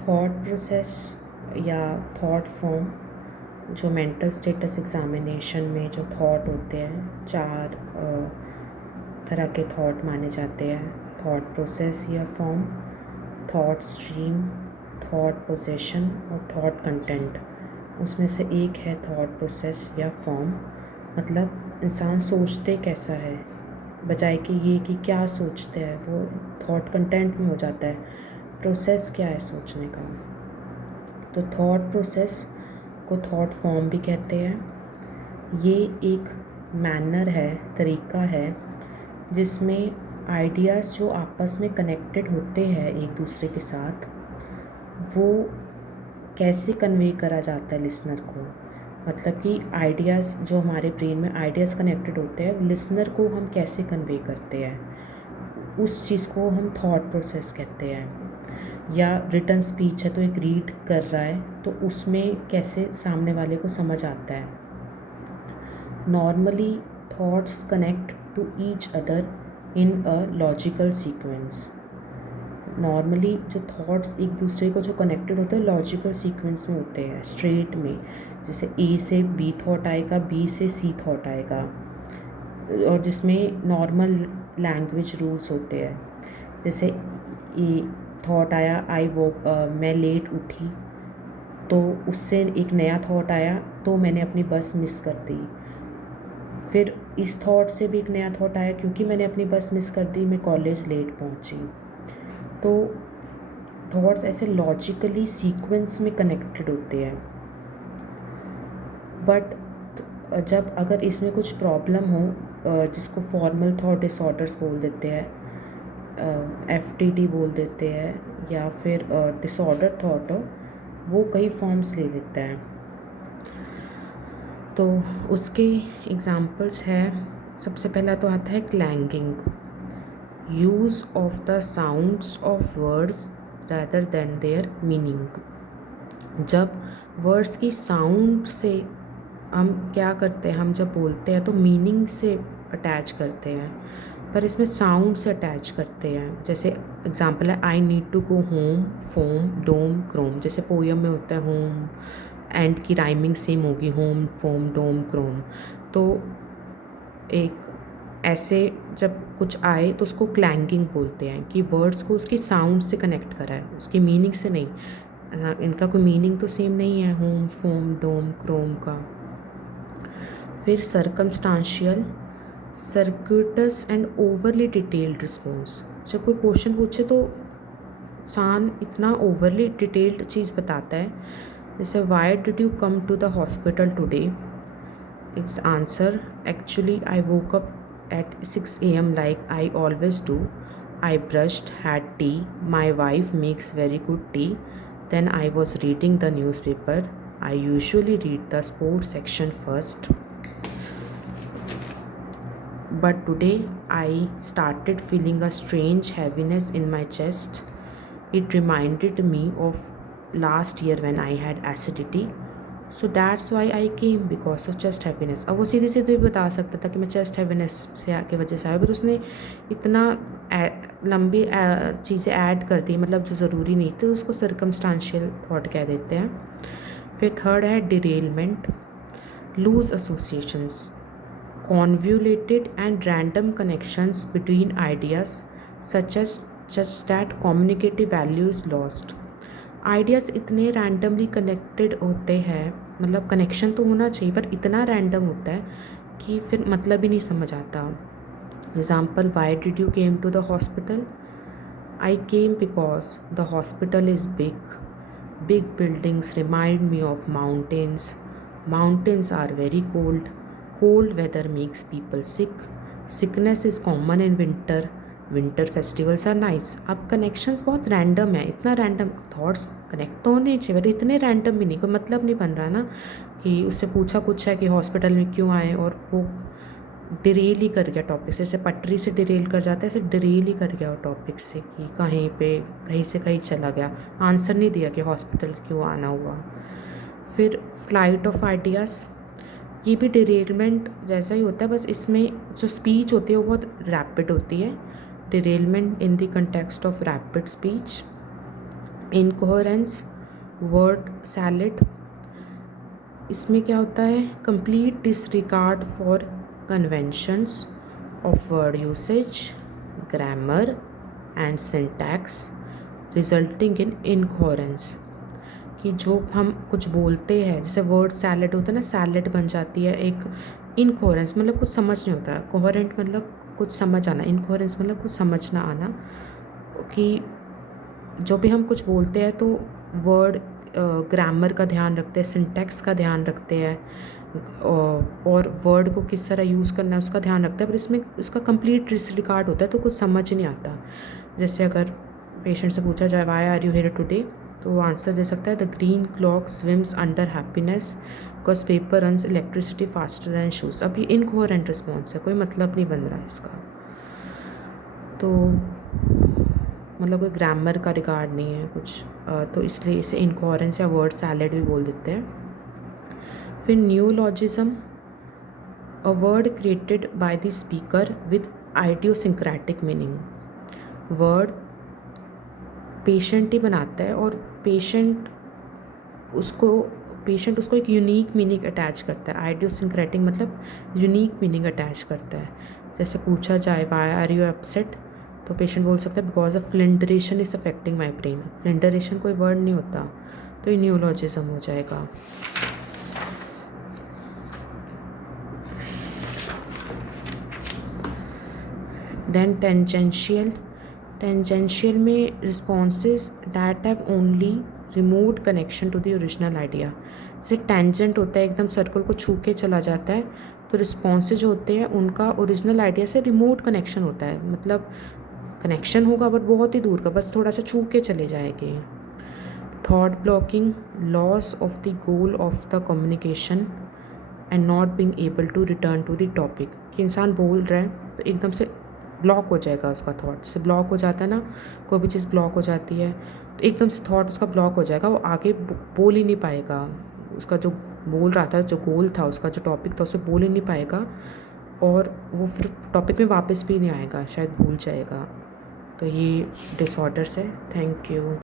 Thought process या thought form, जो mental status examination में जो थॉट होते हैं, 4 तरह के थॉट माने जाते हैं। थॉट प्रोसेस या form, thought stream, thought position और थॉट कंटेंट। उसमें से एक है थॉट प्रोसेस या फॉर्म, मतलब इंसान सोचते कैसा है, बजाय कि ये कि क्या सोचते हैं, वो थॉट कंटेंट में हो जाता है। प्रोसेस क्या है सोचने का। तो थॉट प्रोसेस को थॉट फॉर्म भी कहते हैं। ये एक मैनर है, तरीका है, जिसमें आइडियाज़ जो आपस में कनेक्टेड होते हैं एक दूसरे के साथ, वो कैसे कन्वे करा जाता है लिसनर को। मतलब कि आइडियाज़ जो हमारे ब्रेन में आइडियाज़ कनेक्टेड होते हैं, लिसनर को हम कैसे कन्वे करते हैं, उस चीज़ को हम थॉट प्रोसेस कहते हैं। या रिटन स्पीच है तो एक रीड कर रहा है तो उसमें कैसे सामने वाले को समझ आता है। Normally thoughts connect to each other in a logical sequence. Normally जो थॉट्स एक दूसरे को जो कनेक्टेड होते हैं लॉजिकल सीक्वेंस में होते हैं, स्ट्रेट में। जैसे ए से बी थॉट आएगा, बी से सी थॉट आएगा, और जिसमें नॉर्मल लैंग्वेज रूल्स होते हैं। जैसे ए थॉट आया, मैं लेट उठी, तो उससे एक नया थॉट आया, तो मैंने अपनी बस मिस कर दी। फिर इस थॉट से भी एक नया थॉट आया, क्योंकि मैंने अपनी बस मिस कर दी, मैं कॉलेज लेट पहुंची। तो थॉट्स ऐसे लॉजिकली सीक्वेंस में कनेक्टेड होते हैं। बट जब अगर इसमें कुछ प्रॉब्लम हो, जिसको फॉर्मल थॉट डिसऑर्डर्स बोल देते हैं, FTD बोल देते हैं, या फिर डिसऑर्डर थॉट, वो कई फॉर्म्स ले लेता है। तो उसके एग्जांपल्स है, सबसे पहला तो आता है क्लैंगिंग, use of the sounds of words rather than there meaning. जब वर्ड्स की साउंड से हम क्या करते हैं, हम जब बोलते हैं तो मीनिंग से अटैच करते हैं, पर इसमें साउंड से अटैच करते हैं। जैसे एग्जांपल है, I need to go home, foam, dome, chrome. जैसे पोयम में होता है होम, एंड की राइमिंग सेम होगी, होम, फोम, डोम, क्रोम। तो एक ऐसे जब कुछ आए तो उसको क्लैंगिंग बोलते हैं, कि वर्ड्स को उसकी साउंड से कनेक्ट करा है, उसकी मीनिंग से नहीं। इनका कोई मीनिंग तो सेम नहीं है, होम, फोम, डोम, क्रोम का। फिर circumstantial, circuitous and overly detailed response. जब कोई क्वेश्चन पूछे तो इंसान इतना ओवरली डिटेल्ड चीज़ बताता है। जैसे why did you come to the hospital today, it's answer, actually I woke up at 6 a.m. like I always do. I brushed, had tea. My wife makes very good tea. Then I was reading the newspaper. I usually read the sports section first. But today I started feeling a strange heaviness in my chest. It reminded me of last year when I had acidity. So that's why I came because of chest heaviness. अब वो सीधे सीधे भी बता सकता था कि मैं चेस्ट हैवीनेस से की वजह से आया, बट उसने इतना लंबी चीज़ें ऐड कर दी, मतलब जो ज़रूरी नहीं थी, उसको सर्कमस्टांशियल थॉट कह देते हैं। फिर थर्ड है derailment, loose associations, convoluted and random connections between ideas such that communicative value is lost. Ideas इतने रैंडमली कनेक्टेड होते हैं, मतलब कनेक्शन तो होना चाहिए, पर इतना रैंडम होता है कि फिर मतलब ही नहीं समझ आता। Example, why did you came to the hospital, I came because the hospital is big, big buildings remind me of mountains, mountains are very cold, cold weather makes people sick, sickness is common in winter, winter festivals are nice. अब connections बहुत random है, इतना random, thoughts connect तो होने चाहिए, but इतने random भी नहीं, कोई मतलब नहीं बन रहा ना कि उससे पूछा कुछ है कि हॉस्पिटल में क्यों आए, और वो डिरेल ही कर गया टॉपिक से। जैसे पटरी से डिरेल कर जाता है, ऐसे डिरेल ही कर गया वो टॉपिक से, कि कहीं पे कहीं से कहीं चला गया, आंसर नहीं दिया कि हॉस्पिटल क्यों आना हुआ। फिर फ्लाइट ऑफ आइडियाज़, ये भी डिरेलमेंट जैसा ही होता है, बस इसमें जो स्पीच होती है वो बहुत रैपिड होती है। Derailment in the context of rapid speech. Incoherence, word salad, इसमें क्या होता है, complete disregard for conventions of word usage, grammar and syntax resulting in incoherence, कि जो हम कुछ बोलते हैं, जैसे वर्ड सैलेड होता है ना, सैलेड बन जाती है एक इनकोहेरेंस, मतलब कुछ समझ नहीं होता है, कोहेरेंट मतलब कुछ समझ आना, इनकोहेरेंस मतलब कुछ समझ ना आना, कि जो भी हम कुछ बोलते हैं तो वर्ड ग्रामर का ध्यान रखते हैं, सिंटैक्स का ध्यान रखते हैं, और वर्ड को किस तरह यूज़ करना है उसका ध्यान रखते हैं, पर इसमें इसका कंप्लीट डिसरिगार्ड होता है तो कुछ समझ नहीं आता। जैसे अगर पेशेंट से पूछा जाए why are you here today, तो वो आंसर दे सकता है the green clock swims under happiness because paper runs electricity faster than shoes. अब ये इनकोहेरेंट रिस्पॉन्स है, कोई मतलब नहीं बन रहा है इसका, तो मतलब कोई ग्रामर का रिगार्ड नहीं है कुछ, तो इसलिए इसे इनकोहेरेंस या वर्ड सैलेड भी बोल देते हैं। फिर neologism, a word created by the speaker with idiosyncratic meaning, word patient ही बनाता है और पेशेंट उसको एक यूनिक मीनिंग अटैच करता है, आइडियोसिंक्रेटिक मतलब यूनिक मीनिंग अटैच करता है। जैसे पूछा जाए वाई आर यू अपसेट, तो पेशेंट बोल सकता है because of flinderation is affecting my brain. Flinderation कोई वर्ड नहीं होता, तो ये न्यूलॉजिज्म हो जाएगा। देन टेंजेंशियल में responses that have only remote connection to the original idea. जैसे टेंजेंट होता है, एकदम सर्कल को छू के चला जाता है, तो रिस्पॉन्सेज जो होते हैं उनका ओरिजिनल आइडिया से रिमोट कनेक्शन होता है, मतलब कनेक्शन होगा बट बहुत ही दूर का, बस थोड़ा सा छू के चले जाएंगे। Thought blocking, loss of the goal of the communication and not being able to return to the topic, कि इंसान बोल रहा है तो एकदम से ब्लॉक हो जाएगा उसका थॉट, जैसे ब्लॉक हो जाता है ना, कोई भी चीज़ ब्लॉक हो जाती है तो एकदम से थॉट उसका ब्लॉक हो जाएगा, वो आगे बोल ही नहीं पाएगा, उसका जो बोल रहा था, जो गोल था उसका, जो टॉपिक था, उसमें बोल ही नहीं पाएगा, और वो फिर टॉपिक में वापस भी नहीं आएगा, शायद भूल जाएगा। तो ये डिसऑर्डर्स है। Thank you.